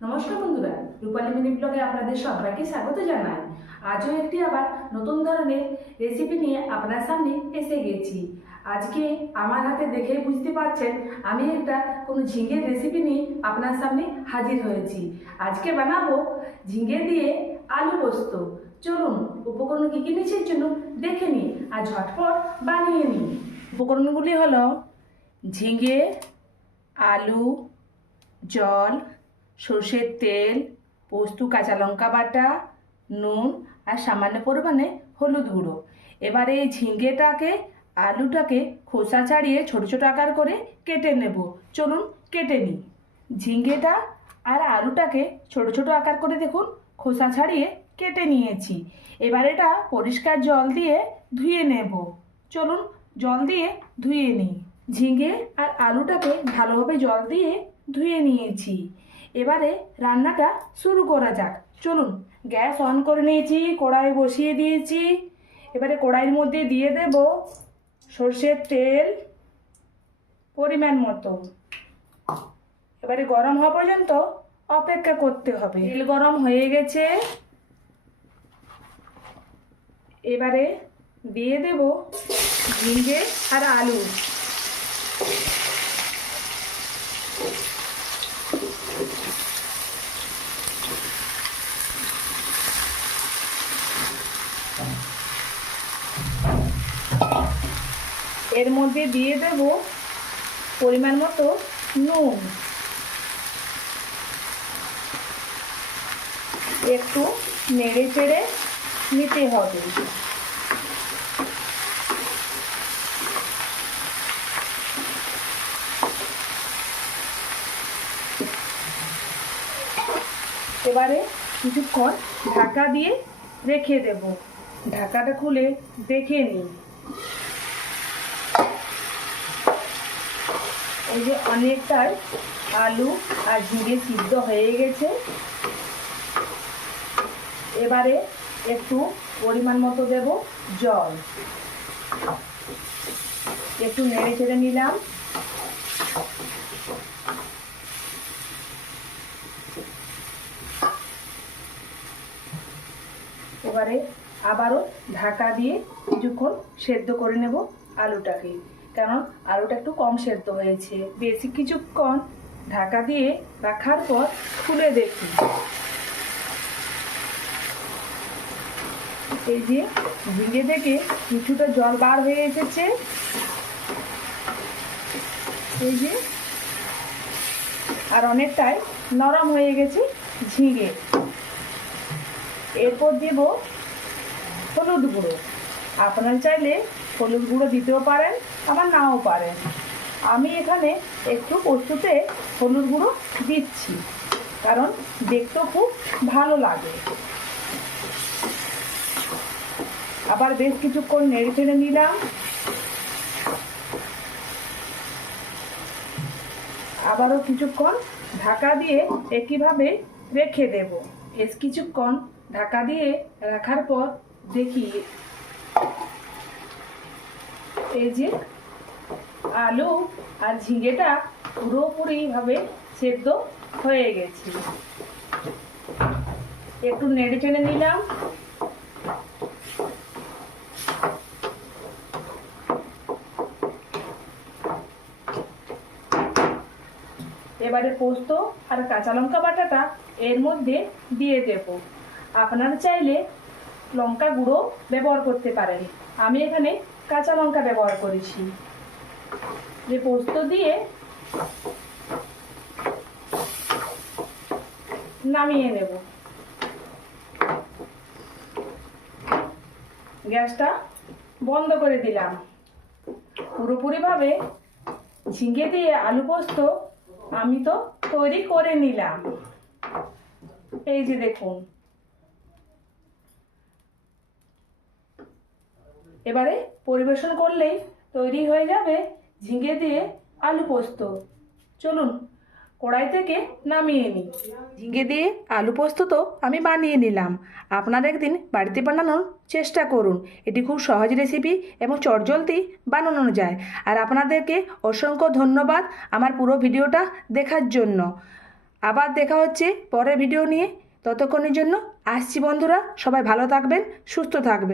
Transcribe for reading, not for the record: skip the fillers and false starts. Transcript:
নমস্কার বন্ধুরা, রূপালী মিনি ব্লগে আপনাদের সবাইকে স্বাগত জানাই। আজও একটি আবার নতুন ধরনের রেসিপি নিয়ে আপনার সামনে এসে গেছি। আজকে আমার হাতে দেখেই বুঝতে পারছেন আমি একটা কোনো ঝিঙের রেসিপি নিয়ে আপনার সামনে হাজির হয়েছি। আজকে বানাবো ঝিঙে দিয়ে আলু পোস্ত। চলুন উপকরণ কী কী নিচ্ছি জন্য দেখে নিই আর ঝটপট বানিয়ে নিই। উপকরণগুলি হলো ঝিঙে, আলু, জল, সর্ষের তেল, পোস্ত, কাঁচা লঙ্কা বাটা, নুন আর সামান্য পরিমাণে হলুদ গুঁড়ো। এবারে এই ঝিঙ্গেটাকে আলুটাকে খোসা ছাড়িয়ে ছোট ছোট আকার করে কেটে নেব। চলুন কেটে নিই। ঝিঙ্গেটা আর আলুটাকে ছোট ছোট আকার করে দেখুন খোসা ছাড়িয়ে কেটে নিয়েছি। এবার এটা পরিষ্কার জল দিয়ে ধুয়ে নেব। চলুন জল দিয়ে ধুয়ে নিই। ঝিঙে আর আলুটাকে ভালোভাবে জল দিয়ে ধুয়ে নিয়েছি। এবারে রান্নাটা শুরু করা যাক। চলুন গ্যাস অন করে নিয়েছি, কড়াই বসিয়ে দিয়েছি। এবারে কড়াইয়ের মধ্যে দিয়ে দেব সর্ষের তেল পরিমাণ মতো। এবারে গরম হওয়া পর্যন্ত অপেক্ষা করতে হবে। তেল গরম হয়ে গেছে। এবারে দিয়ে দেব ঝিঙে আর আলু। এর মধ্যে দিয়ে দেব পরিমাণ মতো নুন। একটু নেড়ে চেড়ে নিতে হবে। এবারে কিছুক্ষণ ঢাকা দিয়ে রেখে দেব। ঢাকাটা খুলে দেখে নিই। এই যে অনেকটাই আলু আর ঝিঙে সিদ্ধ হয়ে গেছে। এবারে একটু পরিমাণ মতো দেব জল। একটু নেড়ে চেড়ে নিলাম। এবারে আবারও ঢাকা দিয়ে কিছুক্ষণ সেদ্ধ করে নেব আলুটাকে, কারণ আলুটা একটু কম সেদ্ধ হয়েছে। বেশি কিছুক্ষণ ঢাকা দিয়ে রাখার পর খুলে দেখি। এই যে ঝিঙে থেকে কিছুটা জল বার হয়ে এসেছে। এই যে আর অনেকটাই নরম হয়ে গেছে ঝিঙে। এরপর দেব হলুদ গুঁড়ো। আপনারা চাইলে হলুদ গুঁড়ো দিতেও পারেন, আবার নাও পারেন। আমি এখানে একটু পোস্ততে হলুদ গুঁড়ো দিচ্ছি, কারণ দেখতেও খুব ভালো লাগে। আবার বেশ কিছুক্ষণ নেড়ে চেড়ে নিলাম। আবারও কিছুক্ষণ ঢাকা দিয়ে একইভাবে রেখে দেব। বেশ কিছুক্ষণ ঢাকা দিয়ে রাখার পর দেখি এই যে আলু আর ঝিঙেটা পুরোপুরিভাবে সেদ্ধ হয়ে গেছে। একটু নেড়ে চেড়ে নিলাম। এবারে পোস্ত আর কাঁচা লঙ্কা বাটাটা এর মধ্যে দিয়ে দেব। আপনারা চাইলে লঙ্কা গুঁড়ো ব্যবহার করতে পারেন, আমি এখানে কাঁচা লঙ্কা ব্যবহার করেছি। যে পোস্ত দিয়ে নামিয়ে নেব। গ্যাসটা বন্ধ করে দিলাম। পুরোপুরিভাবে ঝিঙে দিয়ে আলু পোস্ত আমি তো তৈরি করে নিলাম। এই যে দেখুন। এবারে পরিবেশন করলেই তৈরি হয়ে যাবে ঝিঙে দিয়ে আলু পোস্ত। চলুন কড়াই থেকে নামিয়ে নিই। ঝিঙে দিয়ে আলু পোস্ত তো আমি বানিয়ে নিলাম। আপনারা একদিন বাড়িতে বানানোর চেষ্টা করুন। এটি খুব সহজ রেসিপি এবং চটজলদি বানানো যায়। আর আপনাদেরকে অসংখ্য ধন্যবাদ আমার পুরো ভিডিওটা দেখার জন্য। আবার দেখা হচ্ছে পরের ভিডিও নিয়ে। ততক্ষণের জন্য আসছি বন্ধুরা, সবাই ভালো থাকবেন, সুস্থ থাকবেন।